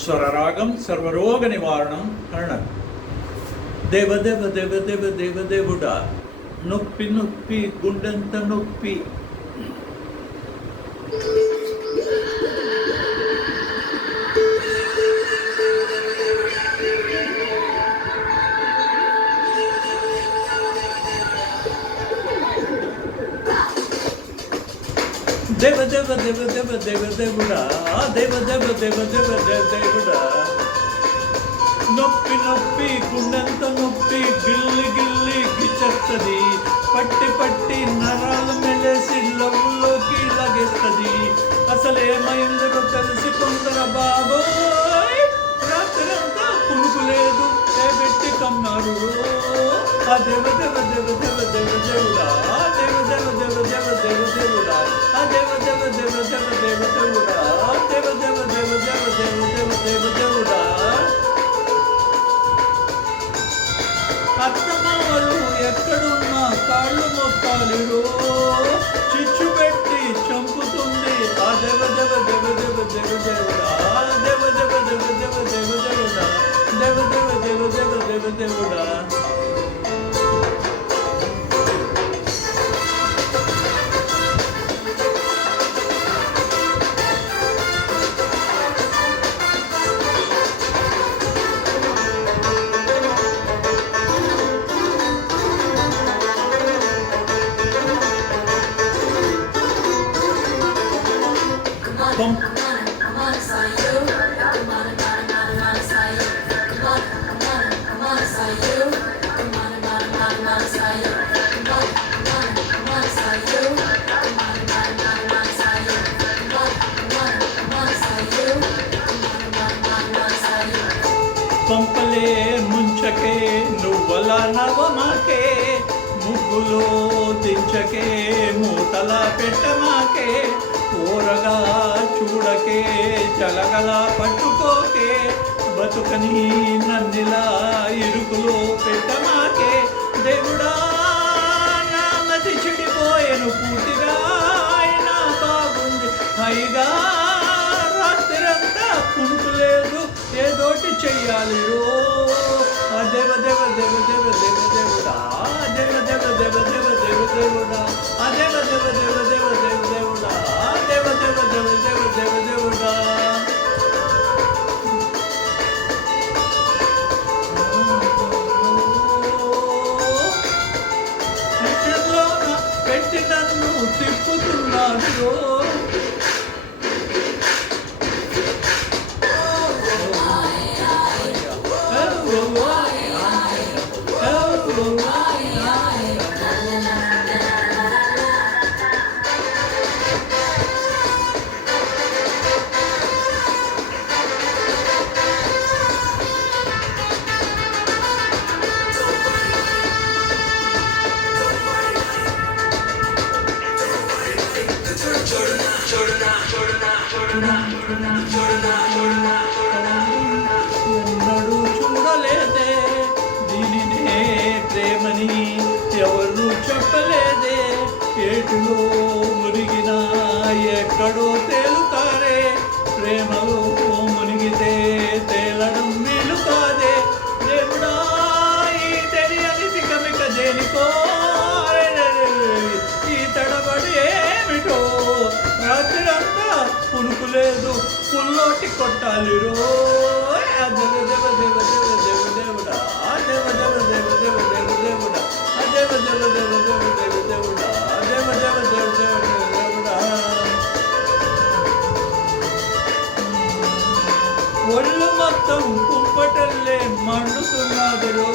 స్వరరాగం సర్వరోగ నివారణం కరణం. దేవదేవ దేవదేవ దేవదేవుడా, నొప్పి నొప్పి గుండెంత నొప్పి. దేవ దేవ దేవ దేవ దేవదేవుడా, దేవ దేవ దేవ దేవ దేవదేవుడా, నొప్పి నొప్పి గుండెంత నొప్పి, గిల్లి గిల్లి గిచ్చేస్తుంది, పట్టి పట్టి నరాలు మెలేసి లవ్వులోకి లాగేస్తుంది. అసలేమైందో తెలిసి కొందర బాబోయ్, రాత్రంతా కునుకులేదు చేపెట్టి కమ్మారు. ఆ దేవ దేవ దేవ దేవ దేవదేవుడా, దేవ దేవ దేవ దేవ దేవదేవుడా, ఆ దేవ దేవ దేవ దేవ దేవదేవుడా, దేవ దేవ దేవ దేవ దేవ దేవ దేవదేవుడా. అత్తమామలు ఎక్కడున్నా కాళ్ళు మొక్కాలిరో, చిచ్చు పెట్టి చంపుతుంది ఆ దేవ దేవ దేవ దేవ దేవదేవుడా, దేవ దేవ దేవ దేవ దేవదేవుడా, దేవ దేవ దేవ దేవ దేవదేవుడా. కొంపలే ముంచకే నువ్వల నవమాకే, ముగ్గులో దించకే మూతల పెట్టమాకే, ఓరగా చూడకే చలగల పట్టుకోకే, బతుకని నన్నిలా ఇరుకులో పెట్టమాకే. దేవుడా నా మతి చెడిపోయేను పూర్తిగా, అయినా బాగుంది హైగా, రాత్రంతా కుంటులేదు ఏదోటి చెయ్యాలి రో. ఆ దేవ దేవ దేవ దేవ దేవదేవుడా, దేవ దేవ దేవ దేవ దేవదేవుడా, ఆ దేవ దేవ దేవ దేవ దేవదేవుడా, దేవ దేవ దేవ దేవ దేవదేవుడా. శిక్షలోన పెట్టి నన్ను తిప్పుతున్నాడు. ఎన్నడూ చూడలేదే దీనినే ప్రేమని, ఎవరు చెప్పలేదే, ఏటులో మునిగిన ఎక్కడో తేలుతారే, ప్రేమలో మునిగితే తేలడం వీలు కాదే. దేవుడా ఈ తెలియని సికమిక దేనికో, ఈ తడబడి ఏమిటో, రాత్రంతా పునుకులేదు పుల్లోటి కొట్టాలి రో. దేవ దేవ దేవ దేవ దేవదేవుడా, దేవ దేవ దేవ దేవ దేవదేవుడా, దేవ దేవ దేవ దేవ దేవదేవుడా, దేవ దేవ దేవ దేవ దేవదేవుడా. ఒళ్ళు మొత్తం కుంపటల్లే మండుతున్నది రో.